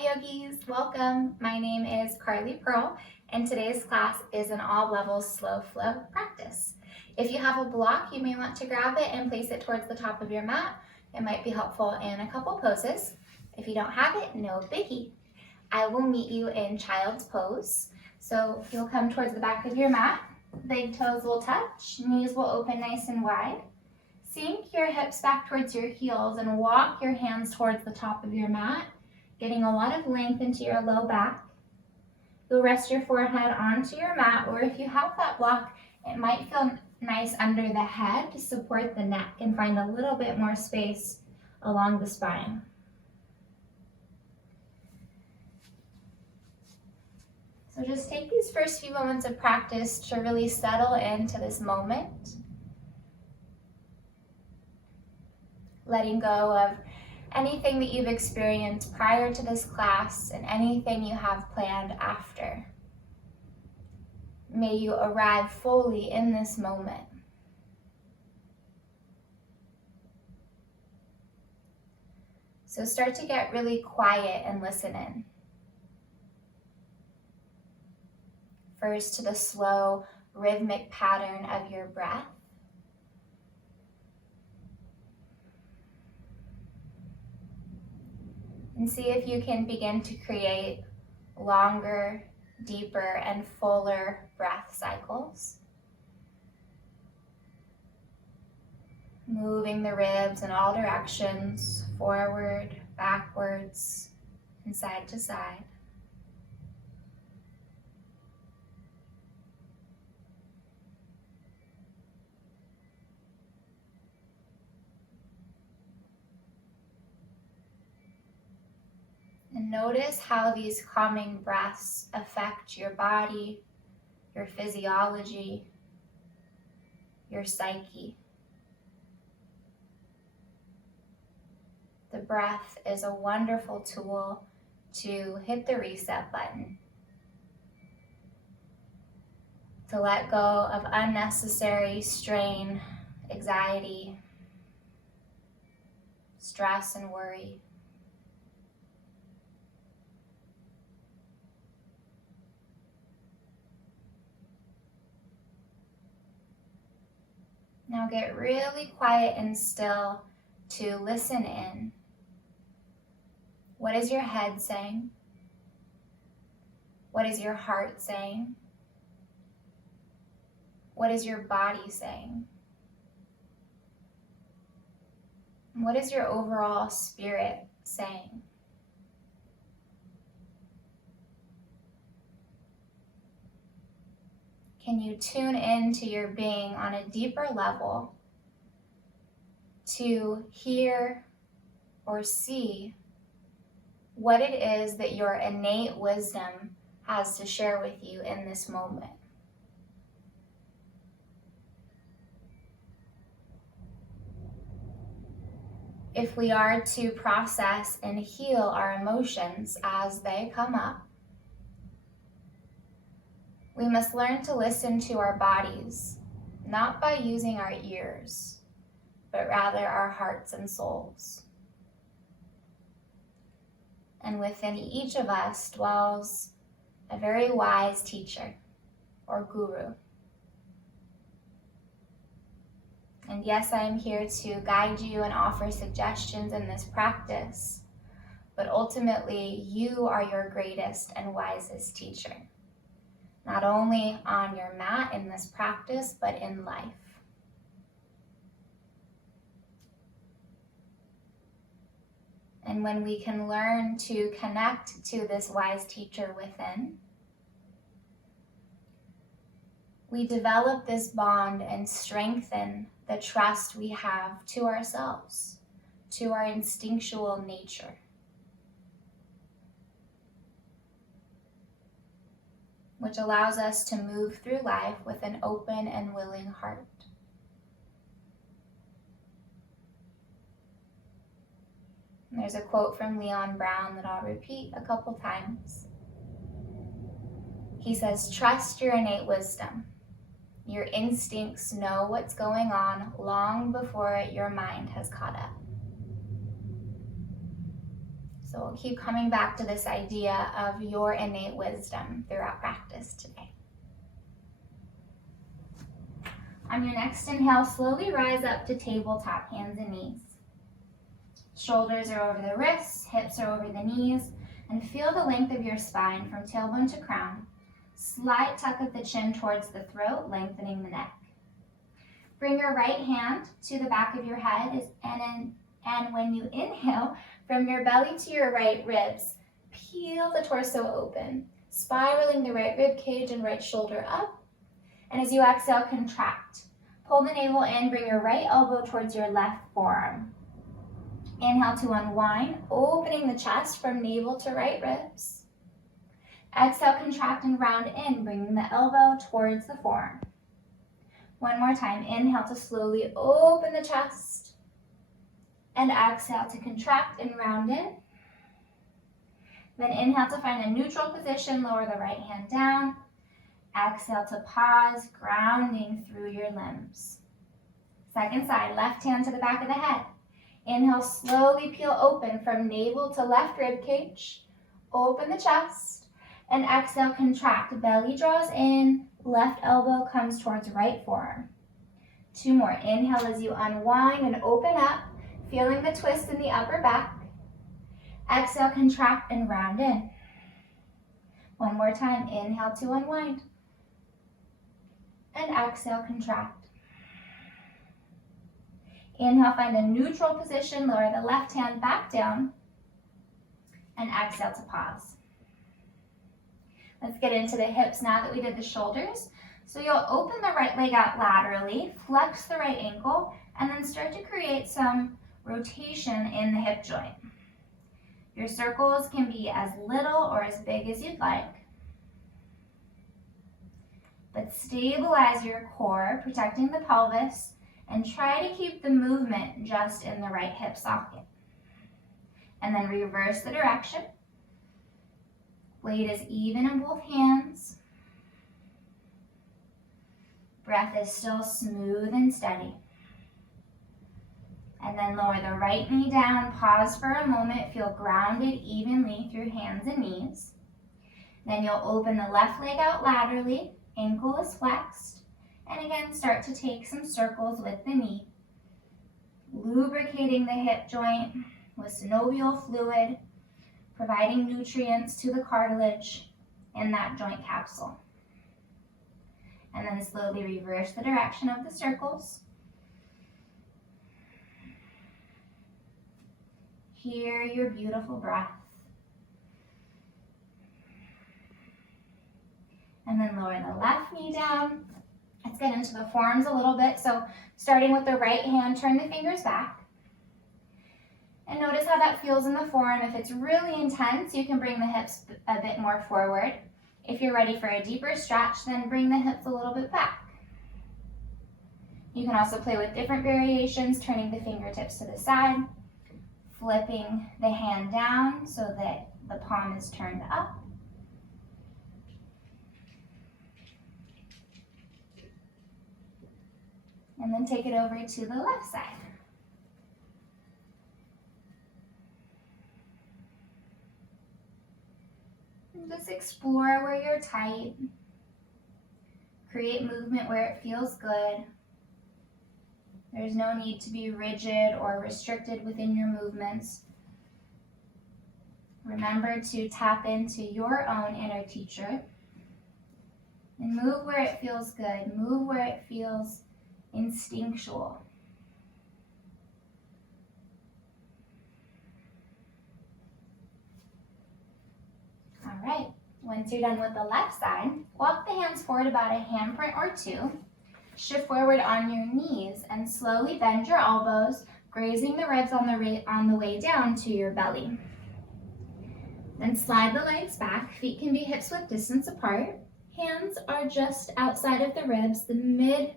Hi yogis, welcome. My name is Carly Pearl and today's class is an all levels slow flow practice. If you have a block, you may want to grab it and place it towards the top of your mat. It might be helpful in a couple poses. If you don't have it, no biggie. I will meet you in child's pose. So you'll come towards the back of your mat, big toes will touch, knees will open nice and wide. Sink your hips back towards your heels and walk your hands towards the top of your mat, getting a lot of length into your low back. You'll rest your forehead onto your mat, or if you have that block, it might feel nice under the head to support the neck and find a little bit more space along the spine. So just take these first few moments of practice to really settle into this moment. Letting go of anything that you've experienced prior to this class and anything you have planned after. May you arrive fully in this moment. So start to get really quiet and listen in. First to the slow, rhythmic pattern of your breath. And see if you can begin to create longer, deeper, and fuller breath cycles. Moving the ribs in all directions, forward, backwards, and side to side. And notice how these calming breaths affect your body, your physiology, your psyche. The breath is a wonderful tool to hit the reset button, to let go of unnecessary strain, anxiety, stress, and worry. Now get really quiet and still to listen in. What is your head saying? What is your heart saying? What is your body saying? What is your overall spirit saying? Can you tune into your being on a deeper level to hear or see what it is that your innate wisdom has to share with you in this moment? If we are to process and heal our emotions as they come up, we must learn to listen to our bodies, not by using our ears, but rather our hearts and souls. And within each of us dwells a very wise teacher or guru. And yes, I am here to guide you and offer suggestions in this practice, but ultimately you are your greatest and wisest teacher. Not only on your mat in this practice, but in life. And when we can learn to connect to this wise teacher within, we develop this bond and strengthen the trust we have to ourselves, to our instinctual nature. Which allows us to move through life with an open and willing heart. And there's a quote from Leon Brown that I'll repeat a couple times. He says, "Trust your innate wisdom. Your instincts know what's going on long before your mind has caught up." So we'll keep coming back to this idea of your innate wisdom throughout practice today. On your next inhale, slowly rise up to tabletop, hands and knees. Shoulders are over the wrists, hips are over the knees, and feel the length of your spine from tailbone to crown. Slight tuck of the chin towards the throat, lengthening the neck. Bring your right hand to the back of your head, and when you inhale, from your belly to your right ribs, peel the torso open, spiraling the right rib cage and right shoulder up. And as you exhale, contract. Pull the navel in, bring your right elbow towards your left forearm. Inhale to unwind, opening the chest from navel to right ribs. Exhale, contract and round in, bringing the elbow towards the forearm. One more time, inhale to slowly open the chest. And exhale to contract and round in. Then inhale to find a neutral position, lower the right hand down. Exhale to pause, grounding through your limbs. Second side, left hand to the back of the head. Inhale, slowly peel open from navel to left rib cage. Open the chest. And exhale, contract. Belly draws in, left elbow comes towards right forearm. Two more. Inhale as you unwind and open up, feeling the twist in the upper back. Exhale, contract and round in. One more time. Inhale to unwind. And exhale, contract. Inhale, find a neutral position, lower the left hand back down, and exhale to pause. Let's get into the hips now that we did the shoulders. So you'll open the right leg out laterally, flex the right ankle, and then start to create some rotation in the hip joint. Your circles can be as little or as big as you'd like. But stabilize your core, protecting the pelvis, and try to keep the movement just in the right hip socket. And then reverse the direction. Weight is even in both hands. Breath is still smooth and steady. And then lower the right knee down, pause for a moment, feel grounded evenly through hands and knees. Then you'll open the left leg out laterally, ankle is flexed, and again start to take some circles with the knee, lubricating the hip joint with synovial fluid, providing nutrients to the cartilage in that joint capsule. And then slowly reverse the direction of the circles. Hear your beautiful breath. And then lower the left knee down. Let's get into the forearms a little bit. So starting with the right hand, turn the fingers back. And notice how that feels in the forearm. If it's really intense, you can bring the hips a bit more forward. If you're ready for a deeper stretch, then bring the hips a little bit back. You can also play with different variations, turning the fingertips to the side, flipping the hand down so that the palm is turned up. And then take it over to the left side. And just explore where you're tight. Create movement where it feels good. There's no need to be rigid or restricted within your movements. Remember to tap into your own inner teacher. And move where it feels good. Move where it feels instinctual. All right, once you're done with the left side, walk the hands forward about a handprint or two. Shift forward on your knees and slowly bend your elbows, grazing the ribs on the way down to your belly. Then slide the legs back. Feet can be hips width distance apart. Hands are just outside of the ribs, the mid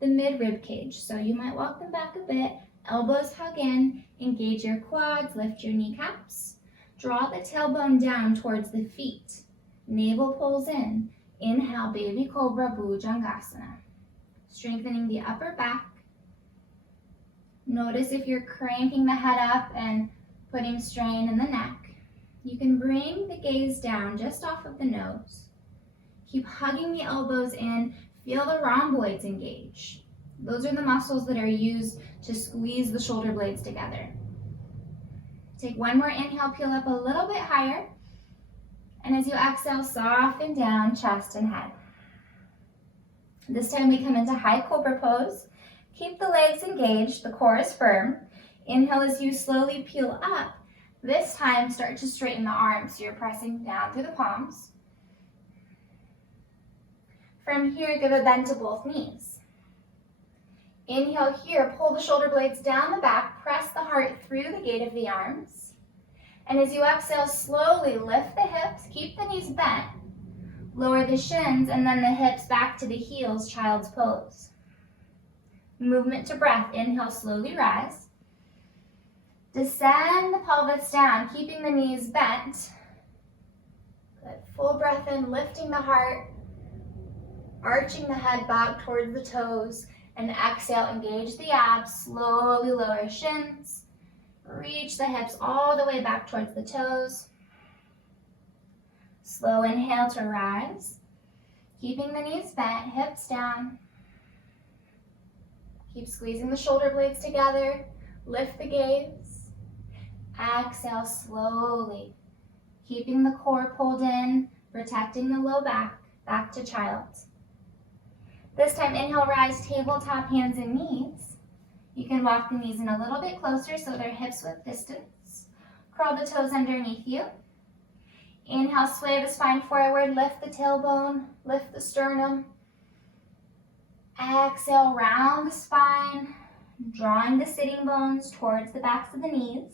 rib cage. So you might walk them back a bit. Elbows hug in, engage your quads, lift your kneecaps. Draw the tailbone down towards the feet. Navel pulls in. Inhale, baby cobra, bhujangasana. Strengthening the upper back. Notice if you're cranking the head up and putting strain in the neck. You can bring the gaze down just off of the nose. Keep hugging the elbows in. Feel the rhomboids engage. Those are the muscles that are used to squeeze the shoulder blades together. Take one more inhale, peel up a little bit higher. And as you exhale, soften down chest and head. This time we come into high cobra pose. Keep the legs engaged, the core is firm. Inhale as you slowly peel up. This time start to straighten the arms, so you're pressing down through the palms. From here, give a bend to both knees. Inhale here, pull the shoulder blades down the back, press the heart through the gate of the arms. And as you exhale, slowly lift the hips, keep the knees bent, lower the shins, and then the hips back to the heels, child's pose. Movement to breath, inhale, slowly rise. Descend the pelvis down, keeping the knees bent. Good, full breath in, lifting the heart, arching the head back towards the toes, and exhale, engage the abs, slowly lower shins. Reach the hips all the way back towards the toes. Slow inhale to rise. Keeping the knees bent, hips down. Keep squeezing the shoulder blades together. Lift the gaze. Exhale slowly. Keeping the core pulled in, protecting the low back, back to child. This time, inhale, rise, tabletop, hands and knees. You can walk the knees in a little bit closer so they're hips width distance. Curl the toes underneath you. Inhale, sway the spine forward, lift the tailbone, lift the sternum. Exhale, round the spine, drawing the sitting bones towards the backs of the knees.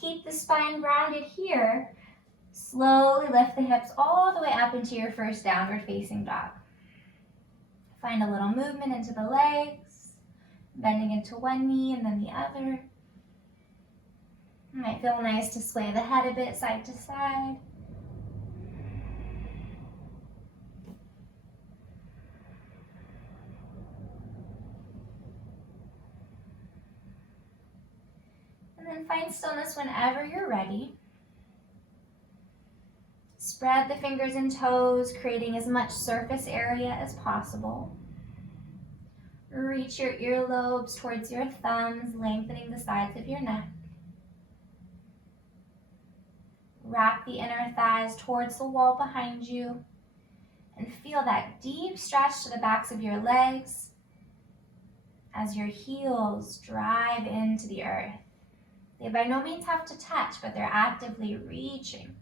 Keep the spine grounded here. Slowly lift the hips all the way up into your first downward facing dog. Find a little movement into the legs, bending into one knee and then the other. It might feel nice to sway the head a bit side to side. And then find stillness whenever you're ready. Spread the fingers and toes, creating as much surface area as possible. Reach your earlobes towards your thumbs, lengthening the sides of your neck. Wrap the inner thighs towards the wall behind you and feel that deep stretch to the backs of your legs as your heels drive into the earth. They by no means have to touch, but they're actively reaching,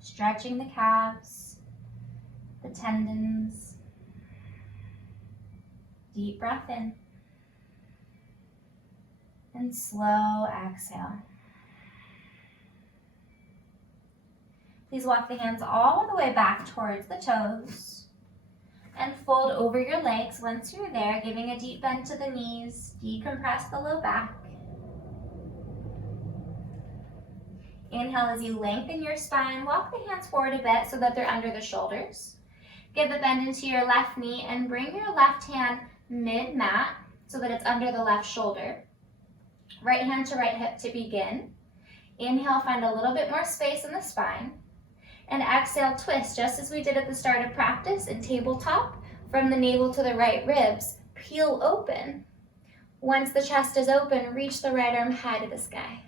stretching the calves, the tendons. Deep breath in and slow exhale. Please walk the hands all the way back towards the toes and fold over your legs once you're there, giving a deep bend to the knees, decompress the low back. Inhale as you lengthen your spine, walk the hands forward a bit so that they're under the shoulders. Give a bend into your left knee and bring your left hand mid-mat so that it's under the left shoulder. Right hand to right hip to begin. Inhale, find a little bit more space in the spine. And exhale, twist, just as we did at the start of practice in tabletop, from the navel to the right ribs, peel open. Once the chest is open, reach the right arm high to the sky.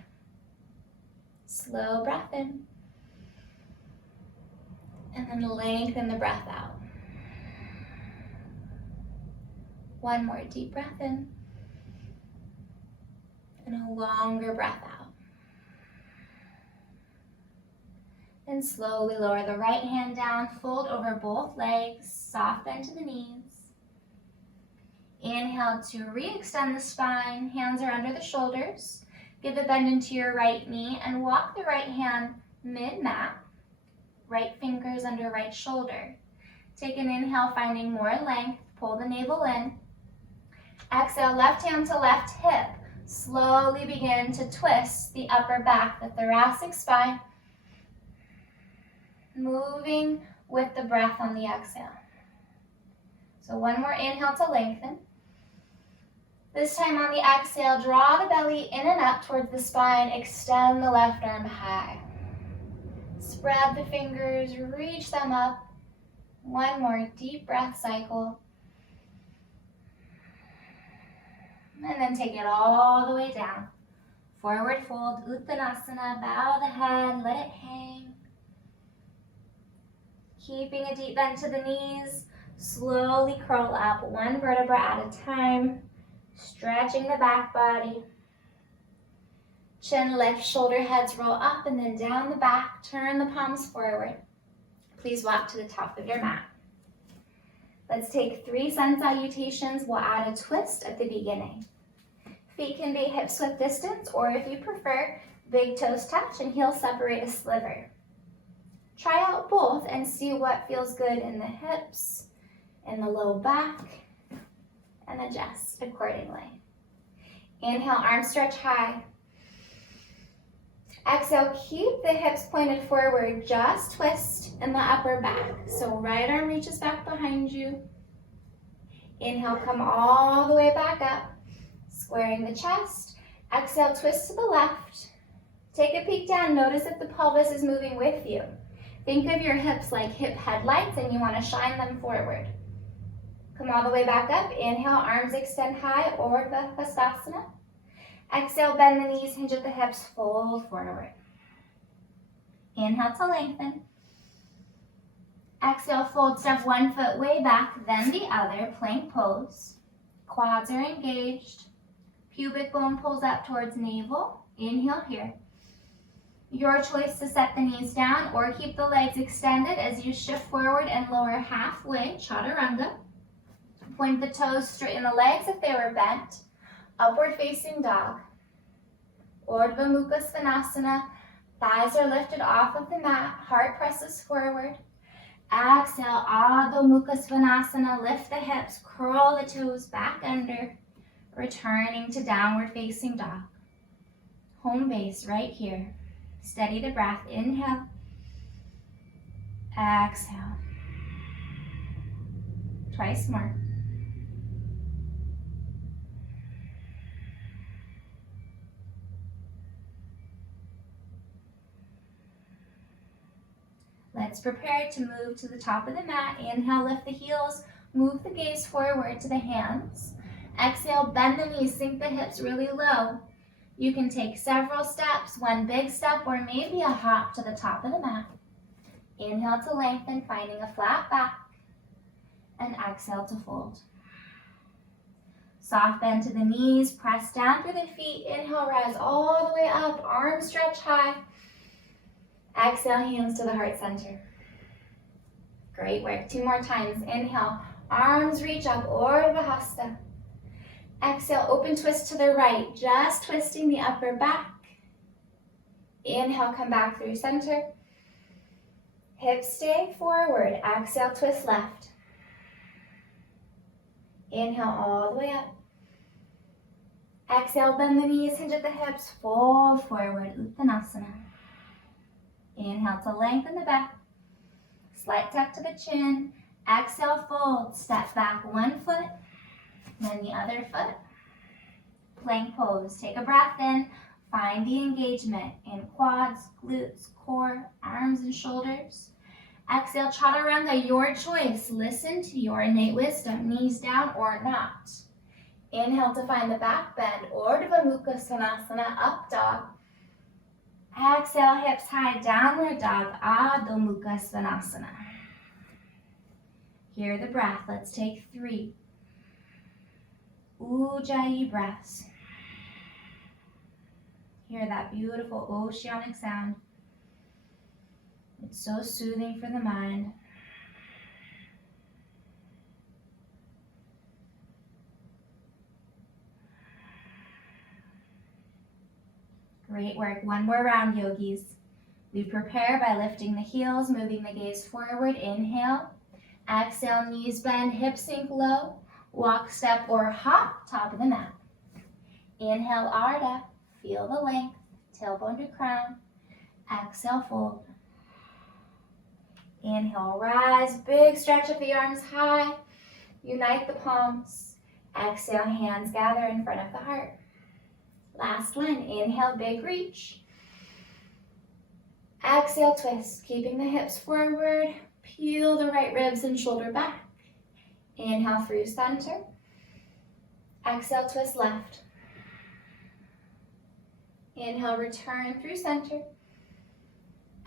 Slow breath in. And then lengthen the breath out. One more deep breath in. And a longer breath out. And slowly lower the right hand down, fold over both legs, soft bend to the knees. Inhale to re-extend the spine, hands are under the shoulders. Give a bend into your right knee and walk the right hand mid-mat, right fingers under right shoulder. Take an inhale, finding more length, pull the navel in. Exhale, left hand to left hip. Slowly begin to twist the upper back, the thoracic spine. Moving with the breath on the exhale. So one more inhale to lengthen. This time on the exhale, draw the belly in and up towards the spine. Extend the left arm high. Spread the fingers, reach them up. One more deep breath cycle. And then take it all the way down. Forward fold, Uttanasana, bow the head, let it hang. Keeping a deep bend to the knees, slowly curl up one vertebra at a time, stretching the back body. Chin lift, shoulder heads roll up and then down the back, turn the palms forward. Please walk to the top of your mat. Let's take 3 sun salutations. We'll add a twist at the beginning. Feet can be hips width distance, or if you prefer, big toes touch and heels separate a sliver. Try out both and see what feels good in the hips, in the low back, and adjust accordingly. Inhale, arms stretch high. Exhale, keep the hips pointed forward, just twist in the upper back. So right arm reaches back behind you. Inhale, come all the way back up, squaring the chest. Exhale, twist to the left. Take a peek down, notice if the pelvis is moving with you. Think of your hips like hip headlights and you want to shine them forward. Come all the way back up, inhale, arms extend high, Urdhva Hastasana. Exhale, bend the knees, hinge at the hips, fold forward. Inhale to lengthen. Exhale, fold, step one foot way back, then the other, plank pose. Quads are engaged. Pubic bone pulls up towards navel. Inhale here. Your choice to set the knees down or keep the legs extended as you shift forward and lower halfway, Chaturanga. Point the toes, straighten the legs if they were bent. Upward facing dog. Urdhva Mukha Svanasana. Thighs are lifted off of the mat. Heart presses forward. Exhale, Adho Mukha Svanasana. Lift the hips. Curl the toes back under. Returning to downward facing dog. Home base right here. Steady the breath. Inhale. Exhale. Twice more. Let's prepare to move to the top of the mat. Inhale, lift the heels, move the gaze forward to the hands. Exhale, bend the knees, sink the hips really low. You can take several steps, one big step, or maybe a hop to the top of the mat. Inhale to lengthen, finding a flat back. And exhale to fold. Soft bend to the knees, press down through the feet. Inhale, rise all the way up, arms stretch high. Exhale, hands to the heart center. Great work. 2 more times. Inhale, arms reach up, Urdhva Hasta. Exhale, open twist to the right, just twisting the upper back. Inhale, come back through center. Hips stay forward. Exhale, twist left. Inhale, all the way up. Exhale, bend the knees, hinge at the hips, fold forward, Uttanasana. Inhale to lengthen the back. Slight tuck to the chin. Exhale, fold. Step back 1 foot, then the other foot. Plank pose. Take a breath in. Find the engagement in quads, glutes, core, arms, and shoulders. Exhale, Chaturanga, your choice. Listen to your innate wisdom, knees down or not. Inhale to find the back bend, Urdhva Mukha Svanasana, up dog. Exhale, hips high, downward dog, Adho Mukha Svanasana. Hear the breath. Let's take 3 Ujjayi breaths. Hear that beautiful oceanic sound. It's so soothing for the mind. Great work. 1 more round, yogis. We prepare by lifting the heels, moving the gaze forward. Inhale. Exhale, knees bend, hips sink low. Walk, step, or hop, top of the mat. Inhale, Ardha. Feel the length, tailbone to crown. Exhale, fold. Inhale, rise, big stretch of the arms high. Unite the palms. Exhale, hands gather in front of the heart. Last one, inhale, big reach. Exhale, twist, keeping the hips forward. Peel the right ribs and shoulder back. Inhale through center. Exhale, twist left. Inhale, return through center.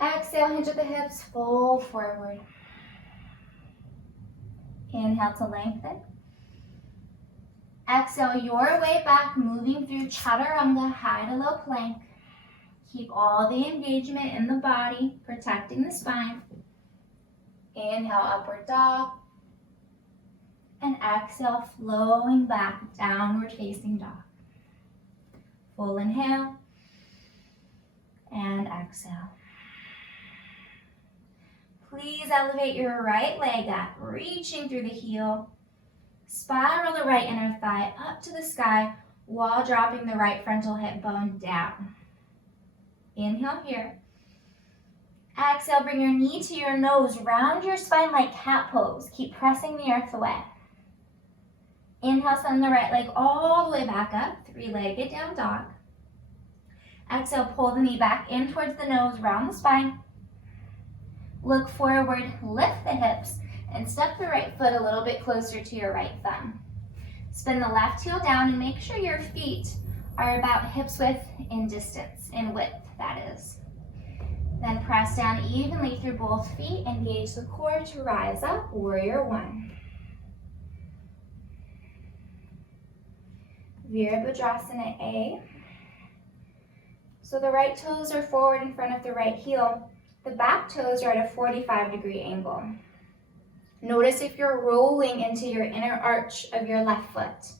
Exhale, hinge at the hips, fold forward. Inhale to lengthen. Exhale your way back, moving through chaturanga, high to low plank. Keep all the engagement in the body, protecting the spine. Inhale, upward dog. And exhale, flowing back, downward facing dog. Full inhale. And exhale. Please elevate your right leg up, reaching through the heel. Spiral the right inner thigh up to the sky while dropping the right frontal hip bone down. Inhale here. Exhale, bring your knee to your nose, round your spine like cat pose. Keep pressing the earth away. Inhale, send the right leg all the way back up, three-legged down dog. Exhale, pull the knee back in towards the nose, round the spine. Look forward, lift the hips, and step the right foot a little bit closer to your right thumb. Spin the left heel down and make sure your feet are about hips width in distance, in width, that is. Then press down evenly through both feet, engage the core to rise up, warrior one. Virabhadrasana A. So the right toes are forward in front of the right heel. The back toes are at a 45-degree angle. Notice if you're rolling into your inner arch of your left foot.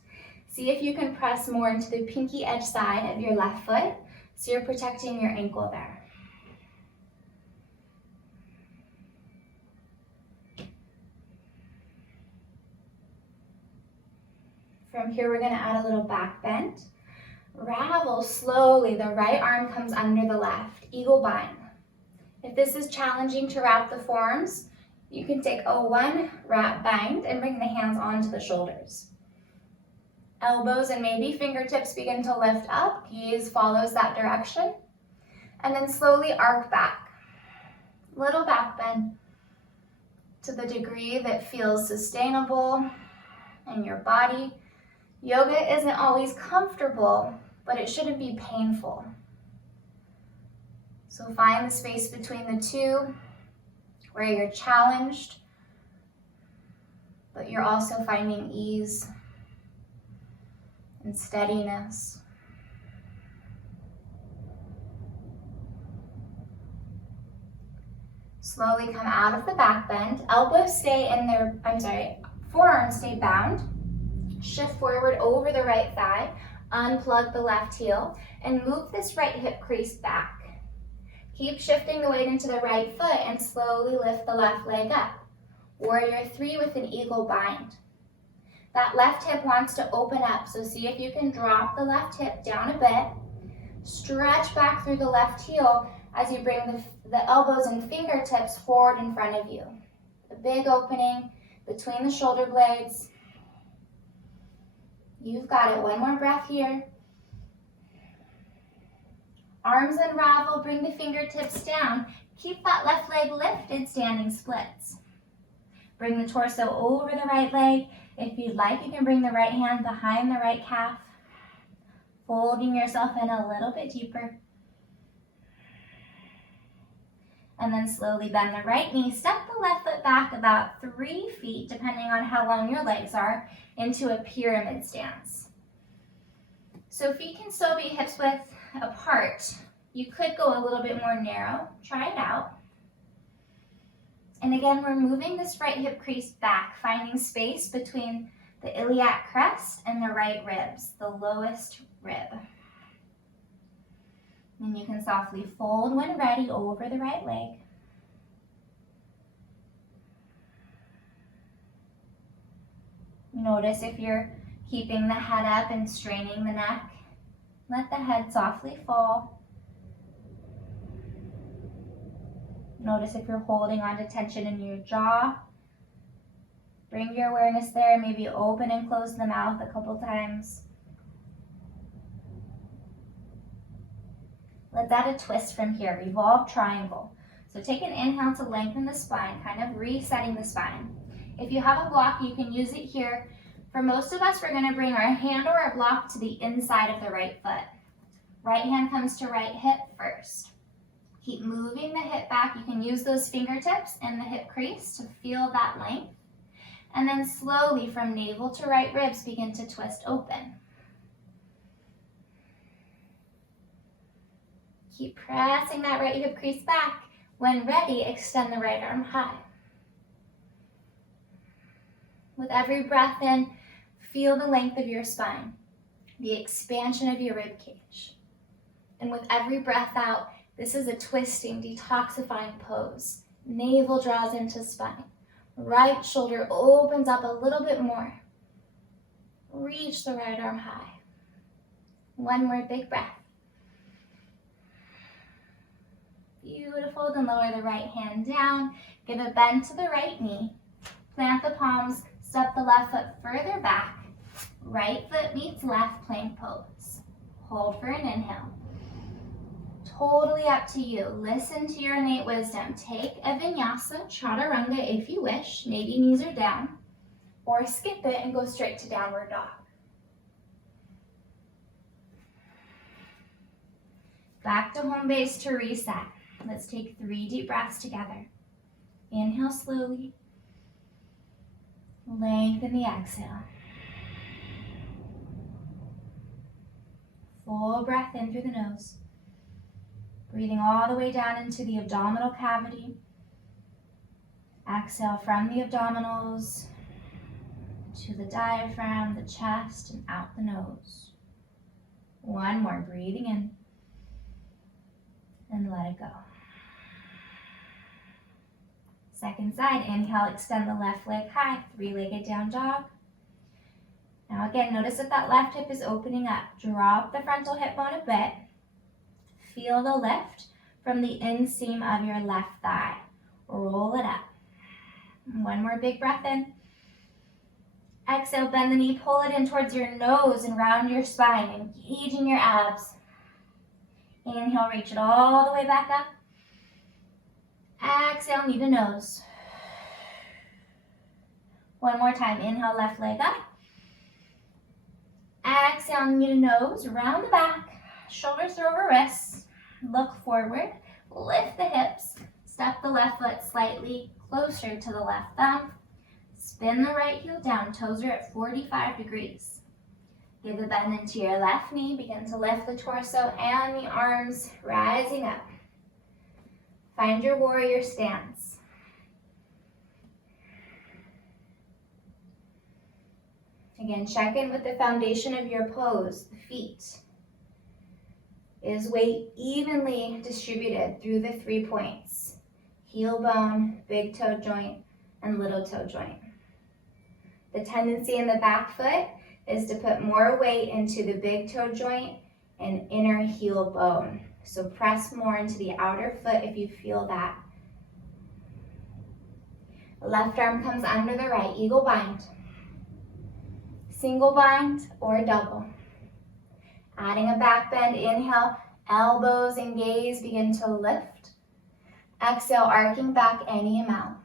See if you can press more into the pinky edge side of your left foot so you're protecting your ankle there. From here, we're going to add a little back bend. Ravel slowly. The right arm comes under the left. Eagle bind. If this is challenging to wrap the forearms, you can take a one wrap bind and bring the hands onto the shoulders. Elbows and maybe fingertips begin to lift up. Gaze follows that direction. And then slowly arc back. Little back bend to the degree that feels sustainable in your body. Yoga isn't always comfortable, but it shouldn't be painful. So find the space between the two where you're challenged, but you're also finding ease and steadiness. Slowly come out of the back bend. Elbows stay in their, forearms stay bound. Shift forward over the right thigh, unplug the left heel, and move this right hip crease back. Keep shifting the weight into the right foot and slowly lift the left leg up. Warrior three with an eagle bind. That left hip wants to open up, so see if you can drop the left hip down a bit. Stretch back through the left heel as you bring the elbows and fingertips forward in front of you. A big opening between the shoulder blades. You've got it. One more breath here. Arms unravel, bring the fingertips down. Keep that left leg lifted, standing splits. Bring the torso over the right leg. If you'd like, you can bring the right hand behind the right calf, folding yourself in a little bit deeper. And then slowly bend the right knee. Step the left foot back about 3 feet, depending on how long your legs are, into a pyramid stance. So feet can still be hips width apart. You could go a little bit more narrow. Try it out. And again, we're moving this right hip crease back, finding space between the iliac crest and the right ribs, the lowest rib. And you can softly fold when ready over the right leg. Notice if you're keeping the head up and straining the neck. Let the head softly fall. Notice if you're holding on to tension in your jaw. Bring your awareness there. Maybe open and close the mouth a couple times. Let's add a twist from here, revolve triangle. So take an inhale to lengthen the spine, kind of resetting the spine. If you have a block, you can use it here. For most of us, we're gonna bring our hand or our block to the inside of the right foot. Right hand comes to right hip first. Keep moving the hip back. You can use those fingertips in the hip crease to feel that length. And then slowly from navel to right ribs, begin to twist open. Keep pressing that right hip crease back. When ready, extend the right arm high. With every breath in, feel the length of your spine, the expansion of your rib cage. And with every breath out, this is a twisting, detoxifying pose. Navel draws into spine. Right shoulder opens up a little bit more. Reach the right arm high. One more big breath. Beautiful, then lower the right hand down. Give a bend to the right knee. Plant the palms, step the left foot further back. Right foot meets left, plank pose. Hold for an inhale. Totally up to you. Listen to your innate wisdom. Take a vinyasa, chaturanga if you wish. Maybe knees are down. Or skip it and go straight to downward dog. Back to home base to reset. Let's take 3 deep breaths together. Inhale slowly. Lengthen the exhale. Full breath in through the nose. Breathing all the way down into the abdominal cavity. Exhale from the abdominals to the diaphragm, the chest, and out the nose. One more, breathing in. And let it go. Second side, inhale, extend the left leg high, 3-legged down dog. Now again, notice that that left hip is opening up. Drop the frontal hip bone a bit. Feel the lift from the inseam of your left thigh. Roll it up. One more big breath in. Exhale, bend the knee, pull it in towards your nose and round your spine, engaging your abs. Inhale, reach it all the way back up. Exhale, knee to nose. One more time, inhale, left leg up. Exhale, knee to nose, round the back. Shoulders through over wrists. Look forward, lift the hips. Step the left foot slightly closer to the left thumb. Spin the right heel down, toes are at 45 degrees. Give a bend into your left knee, begin to lift the torso and the arms rising up. Find your warrior stance. Again, check in with the foundation of your pose, the feet. Is weight evenly distributed through the 3 points? Heel bone, big toe joint, and little toe joint. The tendency in the back foot is to put more weight into the big toe joint and inner heel bone. So press more into the outer foot if you feel that. The left arm comes under the right, eagle bind. Single bind or double. Adding a back bend, inhale, elbows and gaze begin to lift. Exhale, arcing back any amount.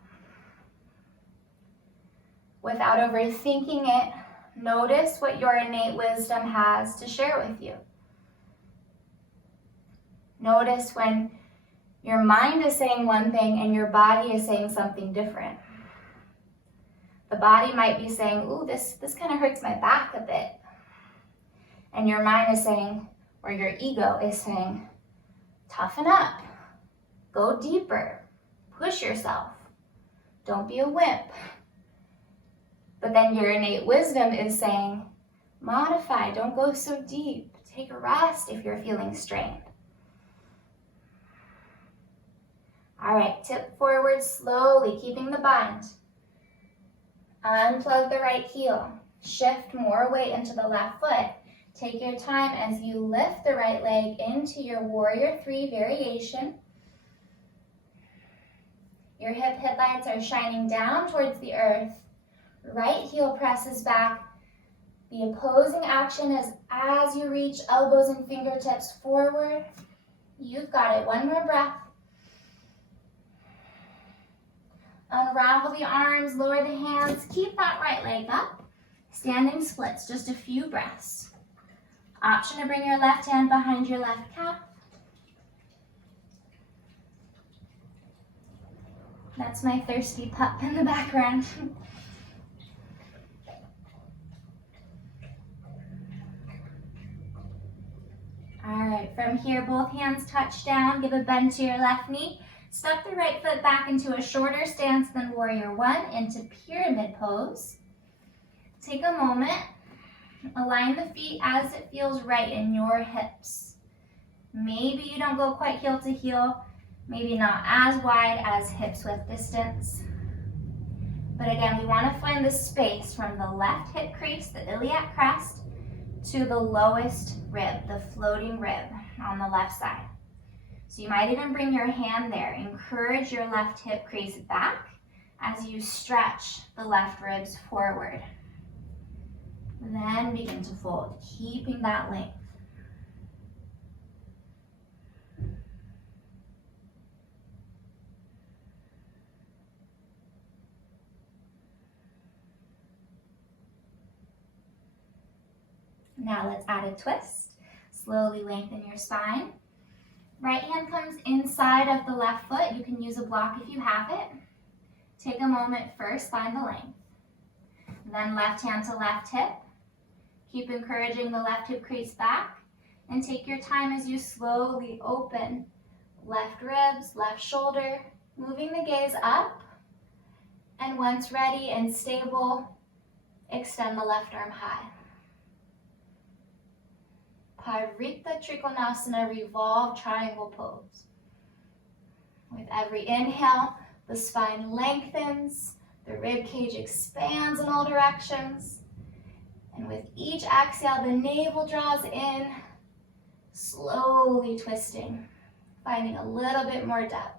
Without overthinking it, notice what your innate wisdom has to share with you. Notice when your mind is saying one thing and your body is saying something different. The body might be saying, ooh, this kind of hurts my back a bit. And your mind is saying, or your ego is saying, toughen up, go deeper, push yourself, don't be a wimp. But then your innate wisdom is saying, modify, don't go so deep, take a rest if you're feeling strained. All right, tip forward slowly, keeping the bind. Unplug the right heel, shift more weight into the left foot. Take your time as you lift the right leg into your warrior 3 variation. Your hip lines are shining down towards the earth. Right heel presses back. The opposing action is as you reach elbows and fingertips forward. You've got it. One more breath. Unravel the arms, lower the hands. Keep that right leg up. Standing splits, just a few breaths. Option to bring your left hand behind your left calf. That's my thirsty pup in the background. All right, from here, both hands touch down. Give a bend to your left knee. Step the right foot back into a shorter stance than warrior one, into pyramid pose. Take a moment. Align the feet as it feels right in your hips. Maybe you don't go quite heel to heel. Maybe not as wide as hips width distance. But again, we want to find the space from the left hip crease, the iliac crest, to the lowest rib, the floating rib on the left side. So you might even bring your hand there. Encourage your left hip crease back as you stretch the left ribs forward. Then begin to fold, keeping that length. Now let's add a twist. Slowly lengthen your spine. Right hand comes inside of the left foot. You can use a block if you have it. Take a moment first, find the length. Then left hand to left hip. Keep encouraging the left hip crease back. And take your time as you slowly open left ribs, left shoulder, moving the gaze up. And once ready and stable, extend the left arm high. Parita Trikonasana, revolve triangle pose. With every inhale, the spine lengthens, the rib cage expands in all directions. And with each exhale, the navel draws in, slowly twisting, finding a little bit more depth.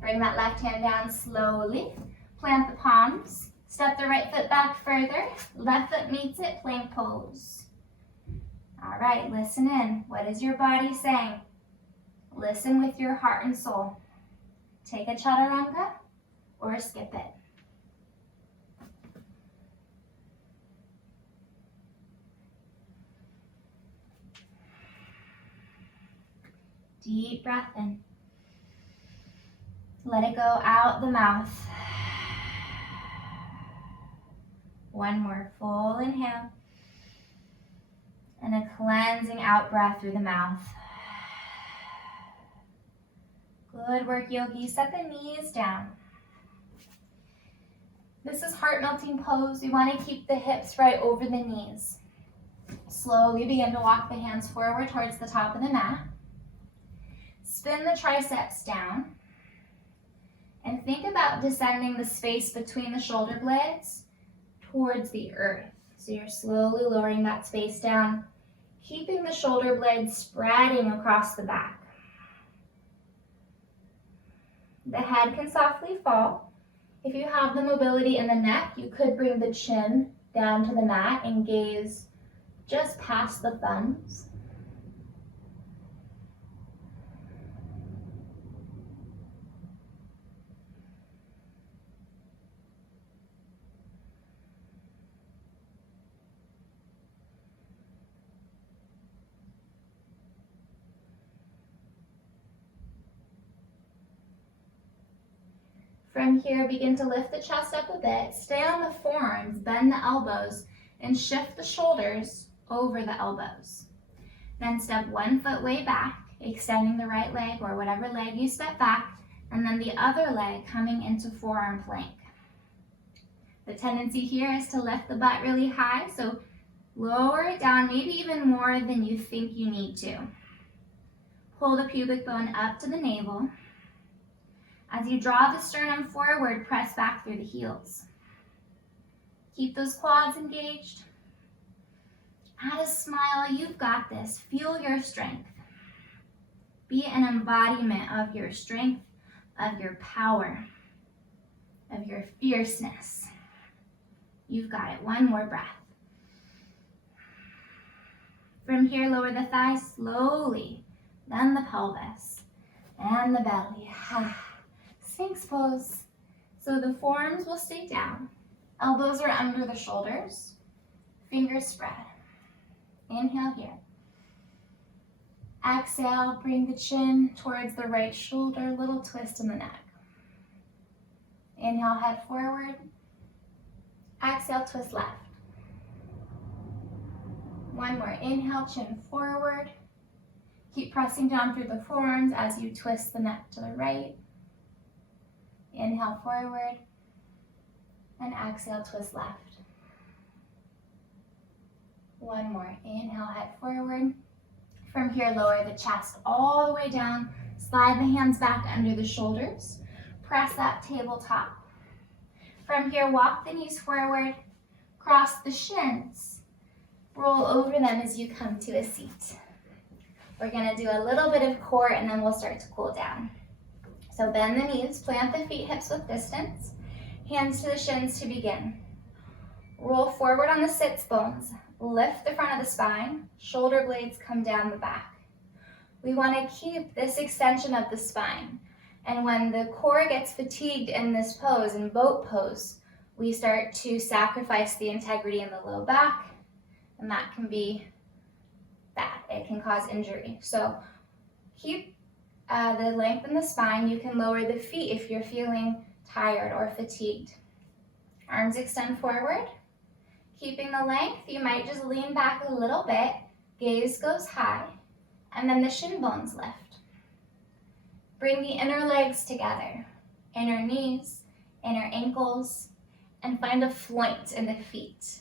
Bring that left hand down slowly. Plant the palms. Step the right foot back further. Left foot meets it, plank pose. All right, listen in. What is your body saying? Listen with your heart and soul. Take a chaturanga or skip it. Deep breath in. Let it go out the mouth. One more full inhale. And a cleansing out breath through the mouth. Good work, yogi. Set the knees down. This is heart melting pose. We want to keep the hips right over the knees. Slowly begin to walk the hands forward towards the top of the mat. Spin the triceps down. And think about descending the space between the shoulder blades towards the earth. So you're slowly lowering that space down, keeping the shoulder blades spreading across the back. The head can softly fall. If you have the mobility in the neck, you could bring the chin down to the mat and gaze just past the thumbs. From here, begin to lift the chest up a bit. Stay on the forearms, bend the elbows, and shift the shoulders over the elbows. Then step one foot way back, extending the right leg or whatever leg you step back, and then the other leg coming into forearm plank. The tendency here is to lift the butt really high, so lower it down, maybe even more than you think you need to. Pull the pubic bone up to the navel. As you draw the sternum forward, press back through the heels. Keep those quads engaged. Add a smile, you've got this. Feel your strength. Be an embodiment of your strength, of your power. of your fierceness. You've got it. One more breath. From here, lower the thighs slowly, then the pelvis and the belly. Sphinx pose. So the forearms will stay down. Elbows are under the shoulders. Fingers spread. Inhale here. Exhale, bring the chin towards the right shoulder, little twist in the neck. Inhale, head forward. Exhale, twist left. One more. Inhale, chin forward. Keep pressing down through the forearms as you twist the neck to the right. Inhale, forward. And exhale, twist left. One more. Inhale, head forward. From here, lower the chest all the way down. Slide the hands back under the shoulders. Press that tabletop. From here, walk the knees forward. Cross the shins. Roll over them as you come to a seat. We're going to do a little bit of core and then we'll start to cool down. So bend the knees, plant the feet hips width distance. Hands to the shins to begin. Roll forward on the sits bones. Lift the front of the spine. Shoulder blades come down the back. We want to keep this extension of the spine. And when the core gets fatigued in this pose, in boat pose, we start to sacrifice the integrity in the low back. And that can be bad. It can cause injury. So keep the length in the spine. You can lower the feet if you're feeling tired or fatigued. Arms extend forward. Keeping the length, you might just lean back a little bit. Gaze goes high. And then the shin bones lift. Bring the inner legs together. Inner knees, inner ankles, and find a floint in the feet.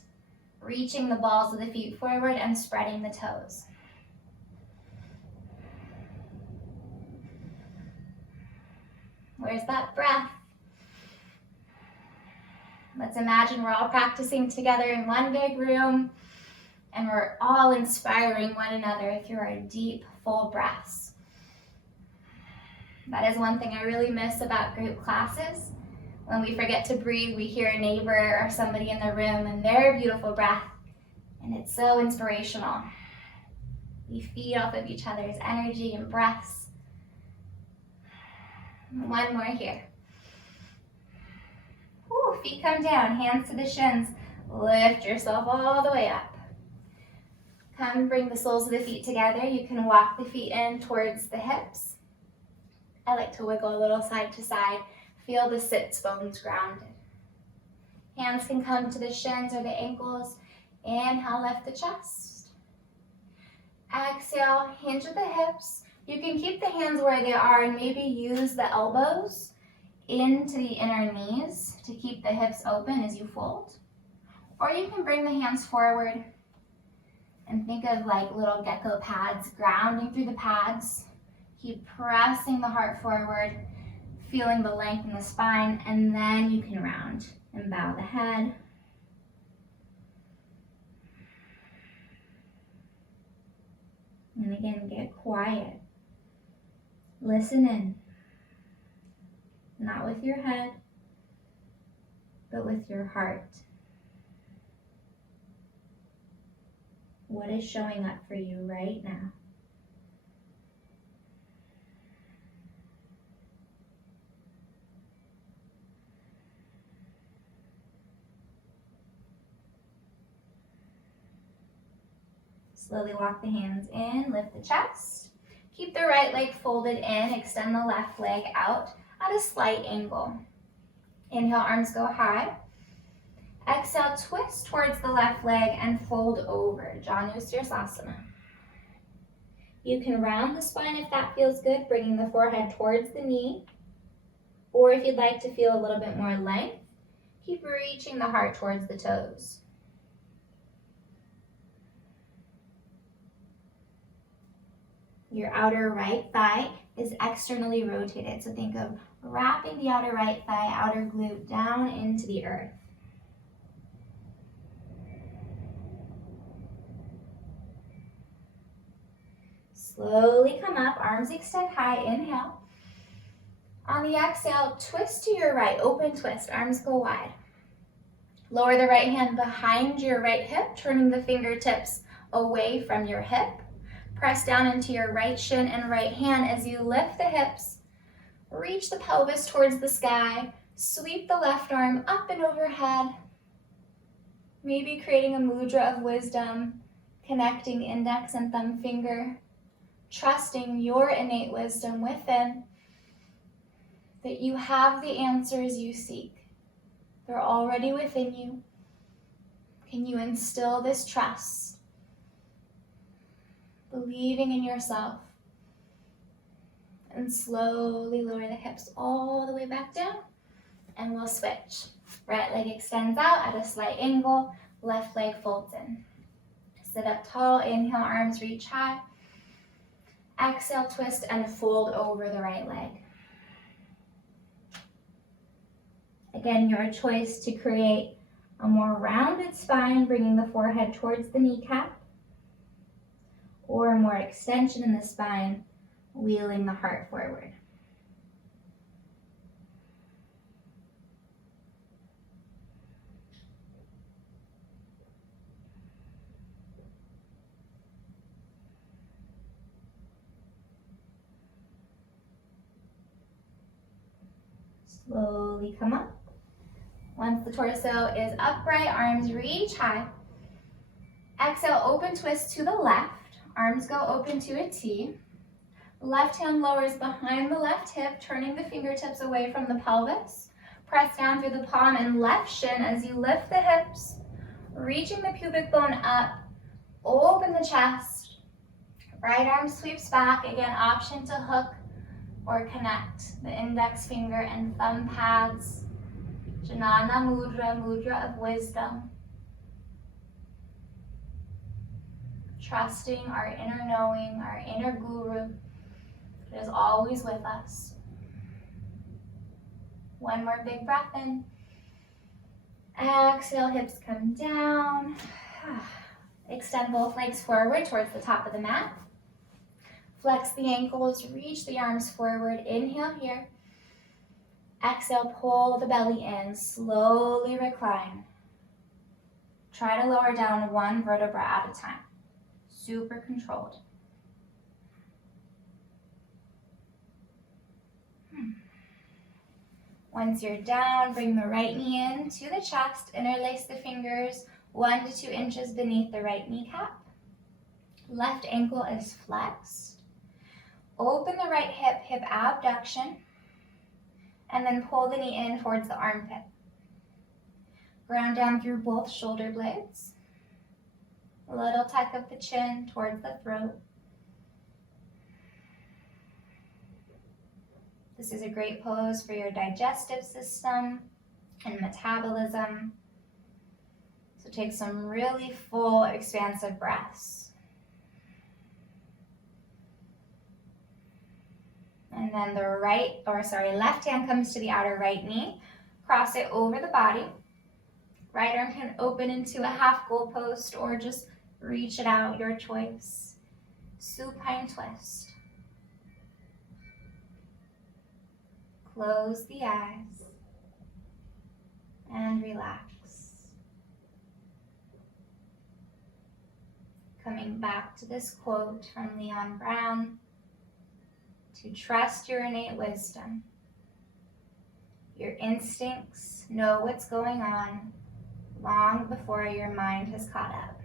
Reaching the balls of the feet forward and spreading the toes. Where's that breath? Let's imagine we're all practicing together in one big room and we're all inspiring one another through our deep, full breaths. That is one thing I really miss about group classes. When we forget to breathe, we hear a neighbor or somebody in the room and their beautiful breath, and it's so inspirational. We feed off of each other's energy and breaths. One more here. Whew, feet come down, hands to the shins. Lift yourself all the way up. Come bring the soles of the feet together. You can walk the feet in towards the hips. I like to wiggle a little side to side. Feel the sits bones grounded. Hands can come to the shins or the ankles. Inhale, lift the chest. Exhale, hinge at the hips. You can keep the hands where they are and maybe use the elbows into the inner knees to keep the hips open as you fold. Or you can bring the hands forward and think of like little gecko pads, grounding through the pads. Keep pressing the heart forward, feeling the length in the spine, and then you can round and bow the head. And again, get quiet. Listen in. Not with your head, but with your heart. What is showing up for you right now? Slowly walk the hands in, lift the chest. Keep the right leg folded in, extend the left leg out at a slight angle. Inhale, arms go high. Exhale, twist towards the left leg and fold over, Janu Sirsasana. You can round the spine if that feels good, bringing the forehead towards the knee. Or if you'd like to feel a little bit more length, keep reaching the heart towards the toes. Your outer right thigh is externally rotated. So think of wrapping the outer right thigh, outer glute down into the earth. Slowly come up, arms extend high, inhale. On the exhale, twist to your right, open twist, arms go wide. Lower the right hand behind your right hip, turning the fingertips away from your hip. Press down into your right shin and right hand as you lift the hips. Reach the pelvis towards the sky. Sweep the left arm up and overhead. Maybe creating a mudra of wisdom, connecting index and thumb finger. Trusting your innate wisdom within, that you have the answers you seek. They're already within you. Can you instill this trust? Believing in yourself. And slowly lower the hips all the way back down. And we'll switch. Right leg extends out at a slight angle. Left leg folds in. Sit up tall. Inhale, arms reach high. Exhale, twist and fold over the right leg. Again, your choice to create a more rounded spine, bringing the forehead towards the kneecap, or more extension in the spine, wheeling the heart forward. Slowly come up. Once the torso is upright, arms reach high. Exhale, open twist to the left. Arms go open to a T. Left hand lowers behind the left hip, turning the fingertips away from the pelvis. Press down through the palm and left shin as you lift the hips, reaching the pubic bone up. Open the chest. Right arm sweeps back. Again, option to hook or connect the index finger and thumb pads. Janana mudra, mudra of wisdom. Trusting our inner knowing, our inner guru that is always with us. One more big breath in. Exhale, hips come down. Extend both legs forward towards the top of the mat. Flex the ankles, reach the arms forward. Inhale here. Exhale, pull the belly in, slowly recline. Try to lower down one vertebra at a time. Super controlled. Once you're down, bring the right knee in to the chest, interlace the fingers 1 to 2 inches beneath the right kneecap. Left ankle is flexed. Open the right hip, hip abduction, and then pull the knee in towards the armpit. Ground down through both shoulder blades. A little tuck of the chin towards the throat. This is a great pose for your digestive system and metabolism. So take some really full, expansive breaths. And then the left hand comes to the outer right knee. Cross it over the body. Right arm can open into a half goalpost or just reach it out, your choice. Supine twist. Close the eyes and relax. Coming back to this quote from Leon Brown, to trust your innate wisdom. Your instincts know what's going on long before your mind has caught up.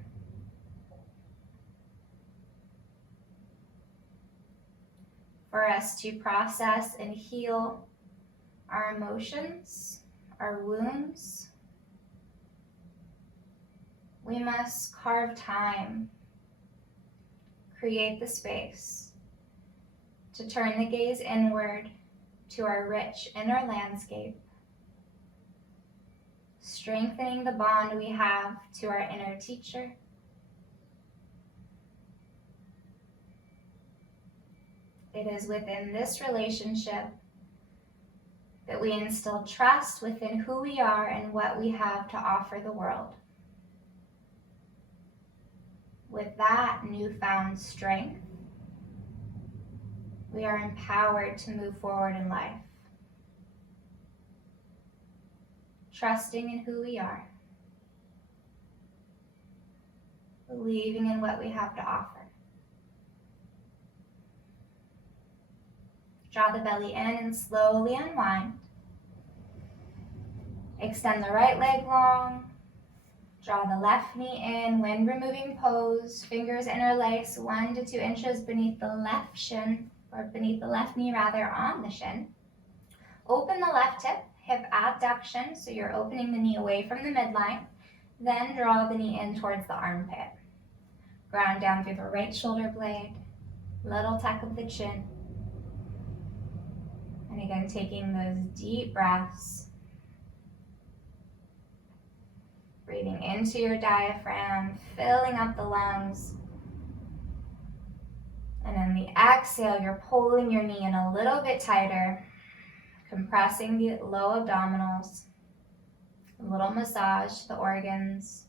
For us to process and heal our emotions, our wounds, we must carve time, create the space to turn the gaze inward to our rich inner landscape, strengthening the bond we have to our inner teacher. It is within this relationship that we instill trust within who we are and what we have to offer the world. With that newfound strength, we are empowered to move forward in life. trusting in who we are, believing in what we have to offer. Draw the belly in and slowly unwind. Extend the right leg long. Draw the left knee in, wind removing pose. Fingers interlace 1 to 2 inches beneath the left shin, or beneath the left knee rather, on the shin. Open the left hip abduction, so you're opening the knee away from the midline. Then draw the knee in towards the armpit. Ground down through the right shoulder blade, little tuck of the chin. And again, taking those deep breaths. Breathing into your diaphragm, filling up the lungs. And on the exhale, you're pulling your knee in a little bit tighter, compressing the low abdominals. A little massage to the organs,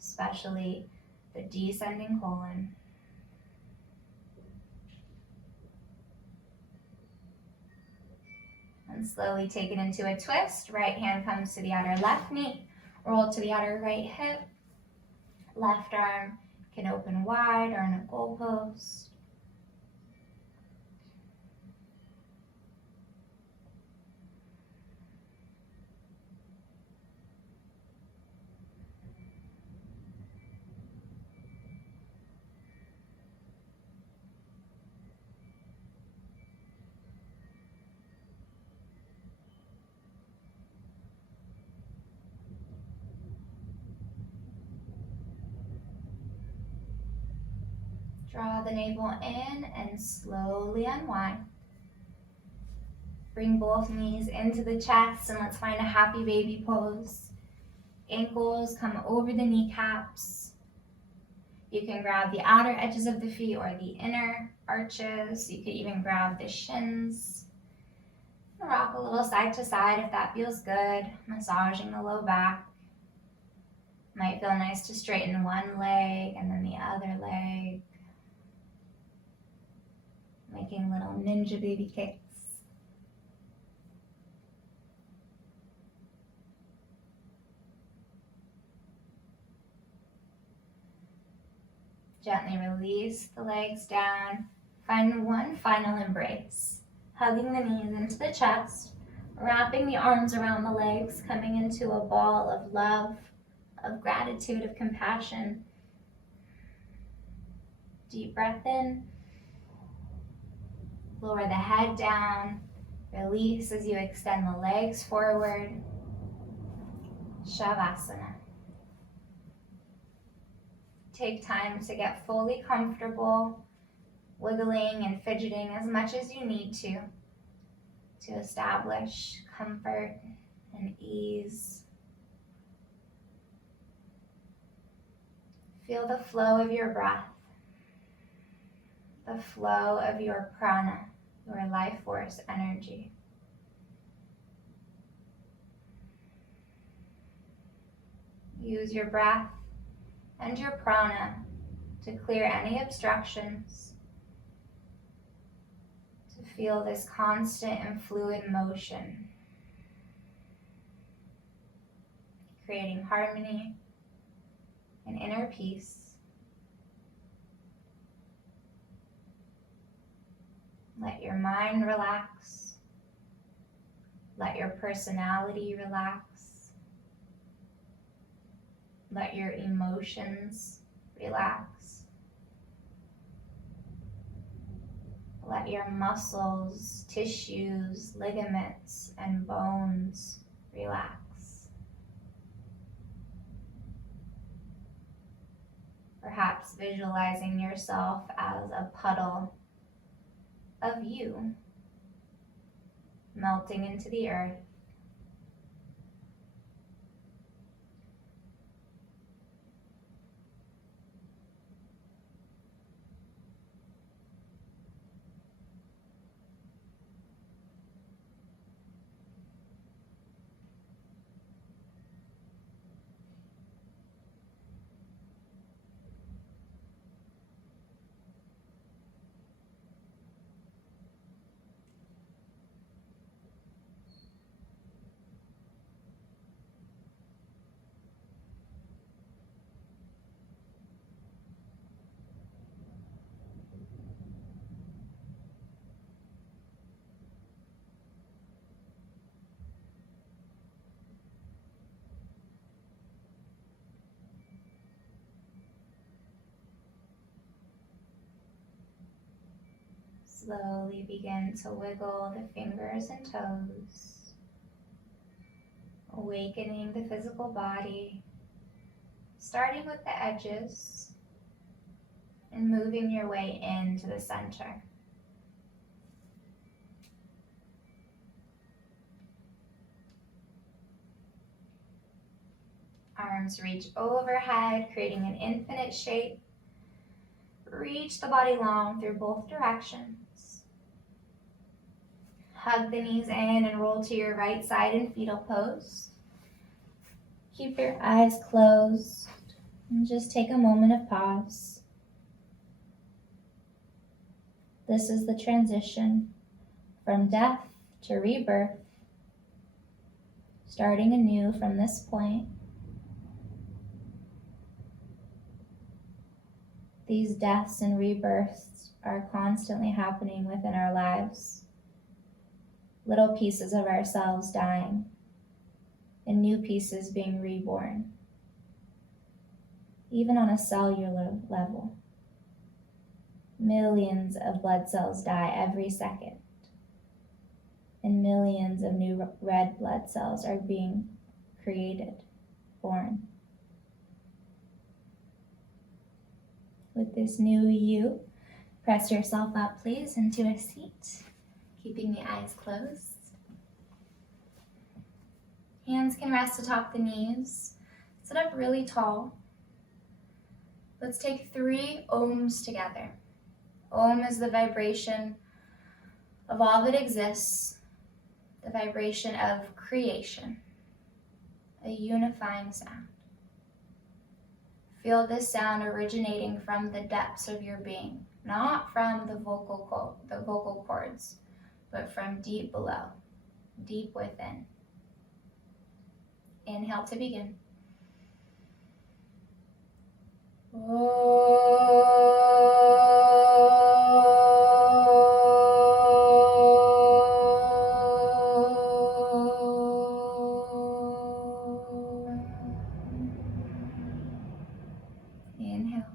especially the descending colon. And slowly take it into a twist. Right hand comes to the outer left knee. Roll to the outer right hip. Left arm can open wide or in a goalpost. Draw the navel in and slowly unwind. Bring both knees into the chest and let's find a happy baby pose. Ankles come over the kneecaps. You can grab the outer edges of the feet or the inner arches. You could even grab the shins. Rock a little side to side if that feels good. Massaging the low back. Might feel nice to straighten one leg and then the other leg. Making little ninja baby kicks. Gently release the legs down. Find one final embrace. Hugging the knees into the chest. Wrapping the arms around the legs. Coming into a ball of love, of gratitude, of compassion. Deep breath in. Lower the head down. Release as you extend the legs forward. Shavasana. Take time to get fully comfortable, wiggling and fidgeting as much as you need to establish comfort and ease. Feel the flow of your breath, the flow of your prana, your life force energy. Use your breath and your prana to clear any obstructions, to feel this constant and fluid motion, creating harmony and inner peace. Let your mind relax. Let your personality relax. Let your emotions relax. Let your muscles, tissues, ligaments, and bones relax. Perhaps visualizing yourself as a puddle of you melting into the earth. slowly begin to wiggle the fingers and toes, awakening the physical body, starting with the edges and moving your way into the center. Arms reach overhead, creating an infinite shape. Reach the body long through both directions. Hug the knees in and roll to your right side in fetal pose. Keep your eyes closed and just take a moment of pause. This is the transition from death to rebirth, starting anew from this point. These deaths and rebirths are constantly happening within our lives. Little pieces of ourselves dying and new pieces being reborn. Even on a cellular level, millions of blood cells die every second, and millions of new red blood cells are being created, born. With this new you, press yourself up, please, into a seat, keeping the eyes closed. Hands can rest atop the knees. Sit up really tall. Let's take 3 ohms together. Om is the vibration of all that exists, the vibration of creation, a unifying sound. Feel this sound originating from the depths of your being, not from the vocal cords, but from deep below, deep within. Inhale to begin. Inhale.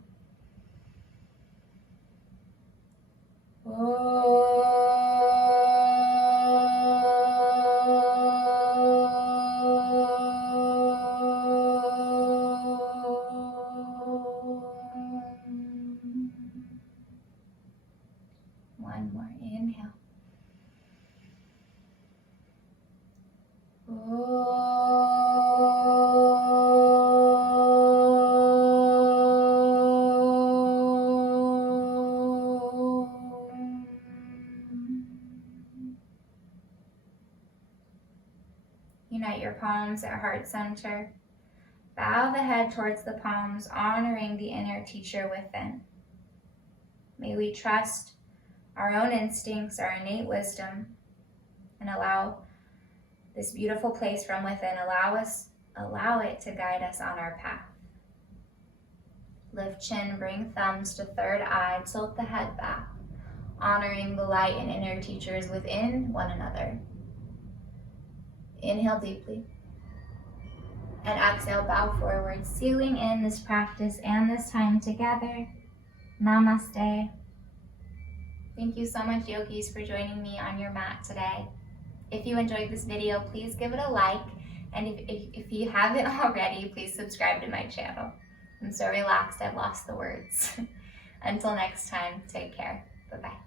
One more. Inhale. Unite your palms at heart center. Bow the head towards the palms, honoring the inner teacher within. May we trust our own instincts, our innate wisdom, and allow this beautiful place from within, allow it to guide us on our path. Lift chin, bring thumbs to third eye, tilt the head back, honoring the light and inner teachers within one another. Inhale deeply. And exhale, bow forward, sealing in this practice and this time together. Namaste. Thank you so much, yogis, for joining me on your mat today. If you enjoyed this video, please give it a like. And if you haven't already, please subscribe to my channel. I'm so relaxed, I've lost the words. Until next time, take care. Bye-bye.